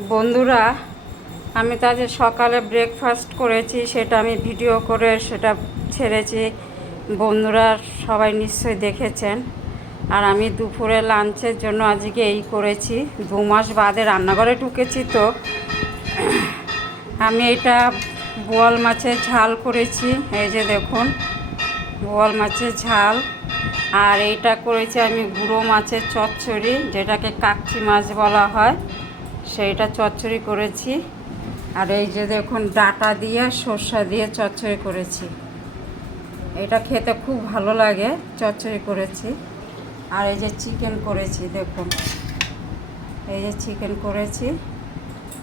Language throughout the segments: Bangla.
বন্ধুরা, আমি তো আজ সকালে ব্রেকফাস্ট করেছি, সেটা আমি ভিডিও করে সেটা ছেড়েছি। বন্ধুরা সবাই নিশ্চয়ই দেখেছেন। আর আমি দুপুরে লাঞ্চের জন্য আজকে এই করেছি। 2 মাস বাদে রান্নাঘরে ঢুকেছি, তো আমি এটা বোয়াল মাছের ঝাল করেছি। এই যে দেখুন, বোয়াল মাছের ঝাল। আর এইটা করেছি আমি গুঁড়ো মাছের চচ্চড়ি, যেটাকে কাকচি মাছ বলা হয়, সেইটা চচ্চড়ি করেছি। আর এই যে দেখুন, ডাঁটা দিয়ে সর্ষা দিয়ে চচ্চড়ি করেছি। এটা খেতে খুব ভালো লাগে, চচ্চড়ি করেছি। আর এই যে চিকেন করেছি, দেখুন এই যে চিকেন করেছি।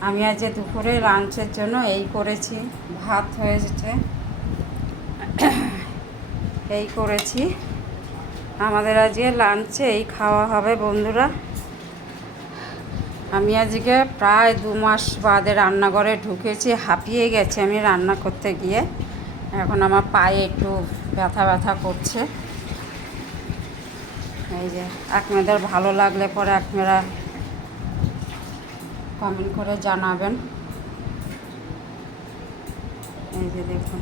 আমি আজ দুপুরে লাঞ্চের জন্য এই করেছি। ভাত হয়েছে, এই করেছি। আমাদের আজকে লাঞ্চে এই খাওয়া হবে বন্ধুরা। আমি আজকে প্রায় 2 মাস বাদে রান্নাঘরে ঢুকেছি। হাঁপিয়ে গেছে আমি রান্না করতে গিয়ে। এখন আমার পায়ে একটু ব্যথা ব্যথা করছে। এই যে আপনাদের ভালো লাগলে পরে আপনারা কমেন্ট করে জানাবেন। এই যে দেখুন।